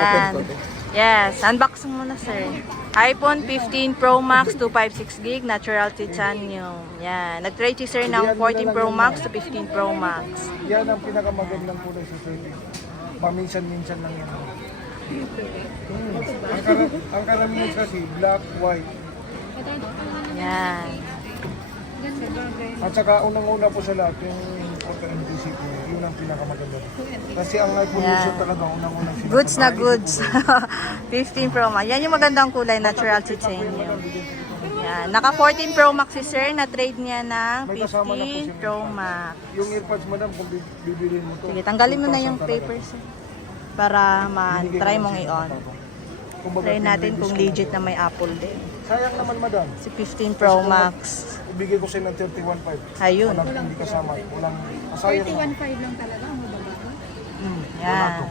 Yan. Yes, unboxing muna sir. iPhone 15 Pro Max 256 gig natural titanium. Yan. Nag-trade si sir ng 14 Pro Max to 15 Pro Max. Yan ang pinakamagandang kulay sa 30. Paminsan-minsan lang yan. Ang karamihan kasi black, white. Yan. At saka unang-una po sa lahat, yung Auto MTC po, yun ang pinakamaganda. Kasi ang iPhone user talaga, unang-una sila. Goods na goods. 15 Pro Max. Yan yung magandang kulay, natural titanium. Yan. Naka 14 Pro Max si sir, na-trade niya ng 15 Pro Max. Yung earpods, madam, kung bibilin mo to. Sige, tanggalin mo na yung papers para ma-try mong i-on. Try natin kung legit na may Apple din. Sayang naman, madam. Si 15 Pro Max. Ibigay ko sa'yo ng 31.5. Ayun. Walang hindi kasama. Walang sayang. 31.5 lang talaga ang mababa. Yan.